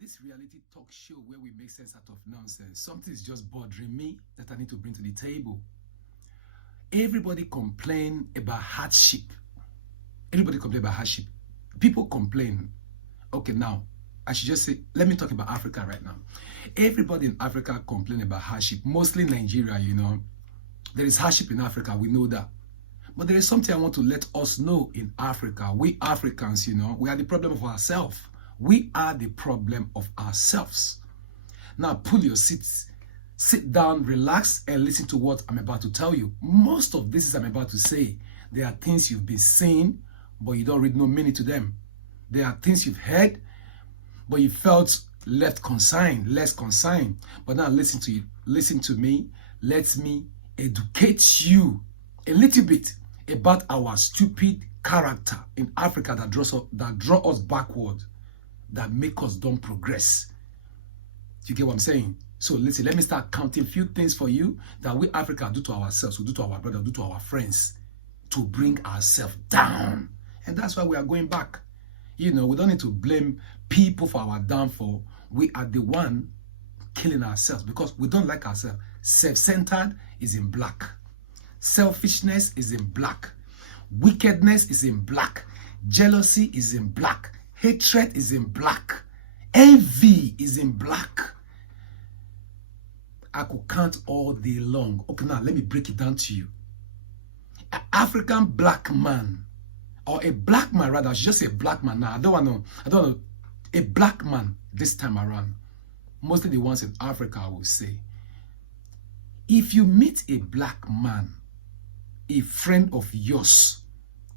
this reality talk show where we make sense out of nonsense, something is just bothering me that I need to bring to the table. Everybody complain about hardship. Everybody complain about hardship. People complain. Okay, now, I should just say, let me talk about Africa right now. Everybody in Africa complain about hardship, mostly Nigeria, you know. There is hardship in Africa, we know that. But there is something I want to let us know in Africa. We Africans, you know, we are the problem of ourselves. We are the problem of ourselves. Now, pull your seats, sit down, relax, and listen to what I'm about to tell you. Most of this I'm about to say, there are things you've been saying, but you don't really know meaning to them. There are things you've heard, but you felt less consigned. But now listen to it. Listen to me. Let me educate you a little bit about our stupid character in Africa that draw us backward, that make us don't progress. You get what I'm saying? So listen, let me start counting a few things for you that we Africa do to ourselves, we do to our brothers, do to our friends to bring ourselves down. And that's why we are going back. You know, we don't need to blame people for our downfall. We are the one killing ourselves because we don't like ourselves. Self-centered is in black. Selfishness is in black. Wickedness is in black. Jealousy is in black. Hatred is in black. Envy is in black. I could count all day long. Okay, now let me break it down to you. An African black man, or a black man rather, I should just say black man now. I don't want to, a black man this time around. Mostly the ones in Africa, I will say. If you meet a black man, a friend of yours,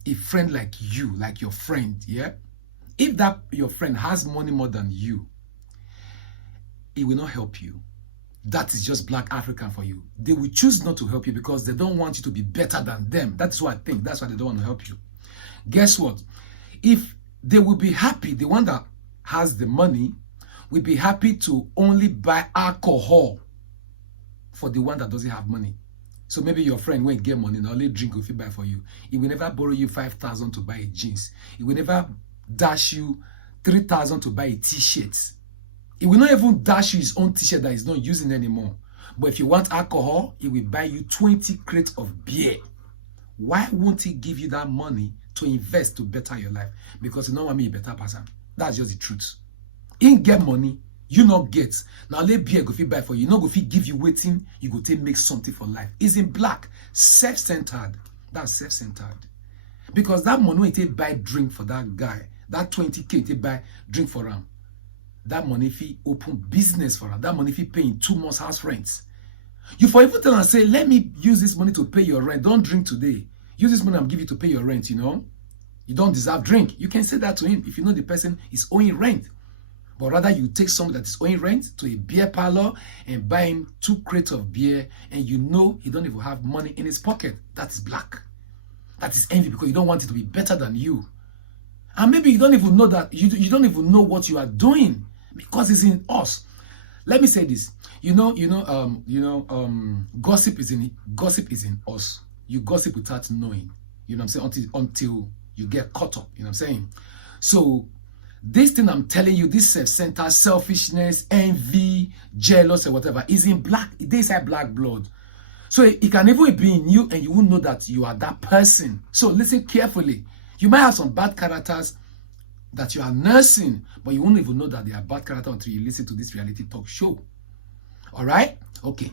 a friend like you, like your friend, yeah? If that your friend has money more than you, it will not help you. That is just black African for you. They will choose not to help you because they don't want you to be better than them. That's what I think. That's why they don't want to help you. Guess what? If they will be happy, the one that has the money will be happy to only buy alcohol for the one that doesn't have money. So maybe your friend won't get money, now only drink if he buy for you. He will never borrow you 5,000 to buy a jeans. He will never dash you 3,000 to buy a t-shirt. He will not even dash you his own t-shirt that he's not using anymore. But if you want alcohol, he will buy you 20 crates of beer. Why won't he give you that money to invest to better your life? Because he don't want me a better person. That's just the truth. He get money, you not get. Now let beer go fit buy for you. You know go fit give you waiting, you go take make something for life. It's in black, self-centered. That's self-centered. Because that money when you take buy drink for that guy, that 20K you take buy drink for him. That money fee open business for him. That money fee paying 2 months house rents. You for even tell and say, let me use this money to pay your rent. Don't drink today. Use this money I'm giving you to pay your rent, you know. You don't deserve drink. You can say that to him if you know the person is owing rent. But rather you take someone that is owing rent to a beer parlor and buy him 2 crates of beer and you know he don't even have money in his pocket. That is black. That is envy because you don't want it to be better than you. And maybe you don't even know that, you don't even know what you are doing because it's in us. Let me say this. Gossip is in us. You gossip without knowing. You know what I'm saying? Until you get caught up. You know what I'm saying? So this thing I'm telling you, this self-centered selfishness, envy, jealous, and whatever, is in black. It is inside black blood. So it can even be in you and you won't know that you are that person. So listen carefully. You might have some bad characters that you are nursing, but you won't even know that they are bad characters until you listen to this reality talk show. All right? Okay.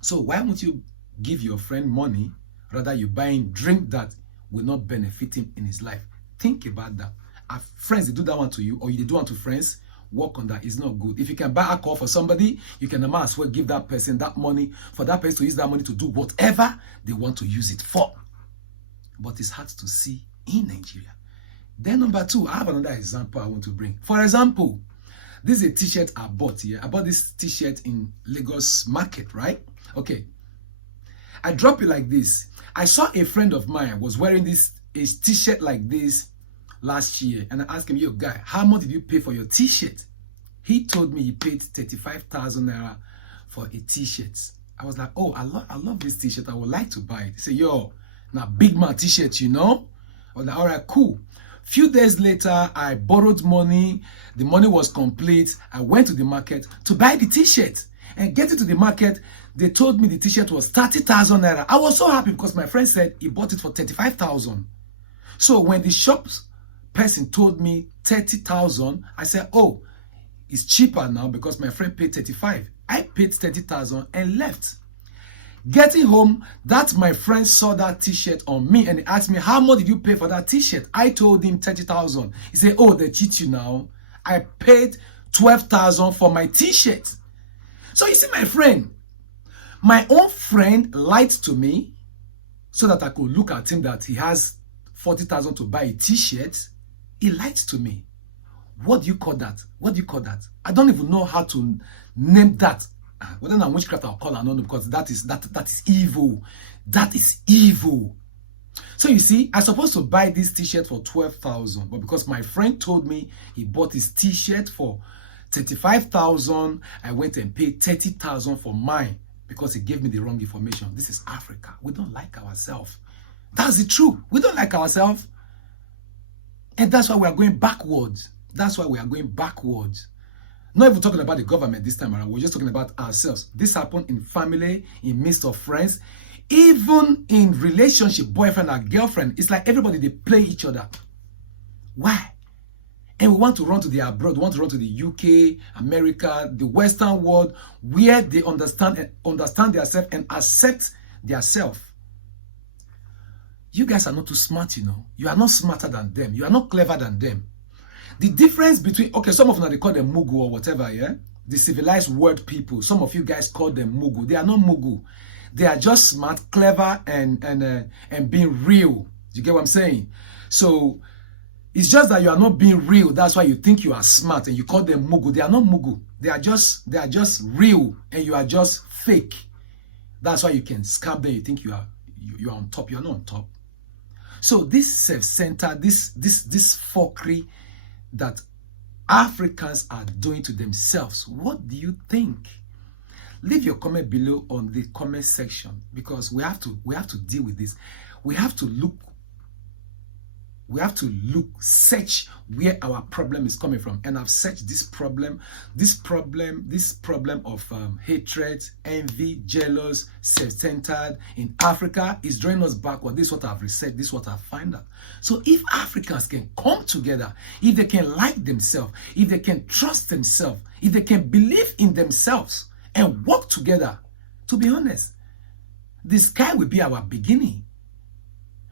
So why won't you give your friend money rather you buying drink that will not benefit him in his life? Think about that. Our friends, they do that one to you, or you do one to friends, work on that. It's not good. If you can buy alcohol for somebody, you can might as well give that person that money for that person to use that money to do whatever they want to use it for. But it's hard to see in Nigeria. Then number 2, I have another example I want to bring. For example, this is a t-shirt I bought here. I bought this t-shirt in Lagos market, right? Okay. I drop it like this. I saw a friend of mine was wearing a t-shirt like this last year, and I asked him, yo guy, how much did you pay for your t-shirt? He told me he paid 35,000 naira for a t-shirt. I was like, oh, I love this t-shirt. I would like to buy it. He said, yo, now big man t-shirt, you know? I was like, all right, cool. Few days later, I borrowed money. The money was complete. I went to the market to buy the t-shirt. And getting to the market, they told me the t-shirt was 30,000 naira. I was so happy because my friend said he bought it for 35,000. So when the shop person told me 30,000, I said, oh, it's cheaper now because my friend paid 35. I paid 30,000 and left. Getting home, that my friend saw that t-shirt on me and he asked me, how much did you pay for that t-shirt? I told him 30,000. He said, oh, they cheat you now. I paid 12,000 for my t-shirt. So you see, my friend, my own friend lied to me so that I could look at him that he has 40,000 to buy a t-shirt. He lied to me. What do you call that? What do you call that? I don't even know how to name that. Whether I'm witchcraft I'll call, I don't know, because that is evil. That is evil. So you see, I'm supposed to buy this t-shirt for 12,000, but because my friend told me he bought his t-shirt for 35,000, I went and paid 30,000 for mine because he gave me the wrong information. This is Africa. We don't like ourselves. That's the truth. We don't like ourselves. And that's why we are going backwards. That's why we are going backwards. Not even talking about the government this time around. We're just talking about ourselves. This happened in family, in midst of friends, even in relationship, boyfriend and girlfriend. It's like everybody, they play each other. Why? And we want to run to the abroad. We want to run to the UK, America, the Western world, where they understand themselves and accept themselves. You guys are not too smart, you know. You are not smarter than them. You are not clever than them. The difference between, okay, some of them, they call them Mugu or whatever, yeah? The civilized world people. Some of you guys call them Mugu. They are not Mugu. They are just smart, clever, and being real. You get what I'm saying? So, it's just that you are not being real. That's why you think you are smart and you call them Mugu. They are not Mugu. They are just real and you are just fake. That's why you can scam them. You think you are on top. You are not on top. So this self-centered, this fuckery that Africans are doing to themselves, what do you think? Leave your comment below on the comment section, because we have to deal with this. We have to look, search where our problem is coming from. And I've searched this problem of hatred, envy, jealous, self-centered in Africa is drawing us backward. This is what I've researched, this is what I've found out. So if Africans can come together, if they can like themselves, if they can trust themselves, if they can believe in themselves and work together, to be honest, the sky will be our beginning.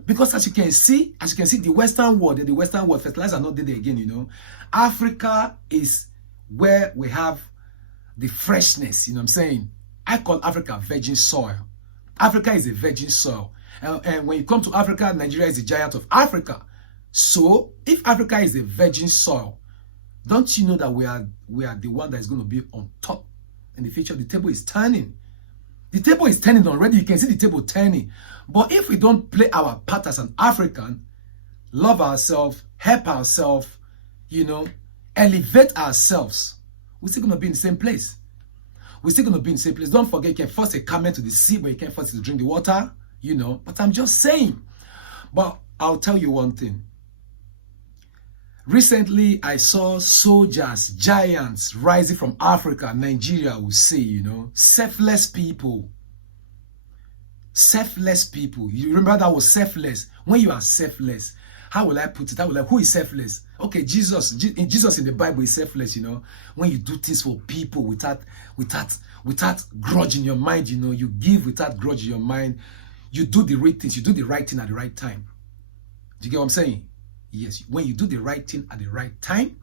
Because as you can see, the Western world, fertilizer are not there again, you know. Africa is where we have the freshness, you know what I'm saying? I call Africa virgin soil. Africa is a virgin soil. And when you come to Africa, Nigeria is the giant of Africa. So, if Africa is a virgin soil, don't you know that we are the one that is going to be on top in the future? The table is turning. The table is turning already. You can see the table turning. But if we don't play our part as an African, love ourselves, help ourselves, you know, elevate ourselves, we're still going to be in the same place. We're still going to be in the same place. Don't forget, you can force a camel to the sea, but you can't force it to drink the water, you know. But I'm just saying. But I'll tell you one thing. Recently, I saw soldiers, giants rising from Africa, Nigeria, we say, you know, selfless people. Selfless people. You remember that was selfless. When you are selfless, how will I put it? Who is selfless? Okay, Jesus in the Bible is selfless, you know. When you do things for people without grudge in your mind, you know, you give without grudge in your mind. You do the right things. You do the right thing at the right time. Do you get what I'm saying? Yes, when you do the right thing at the right time,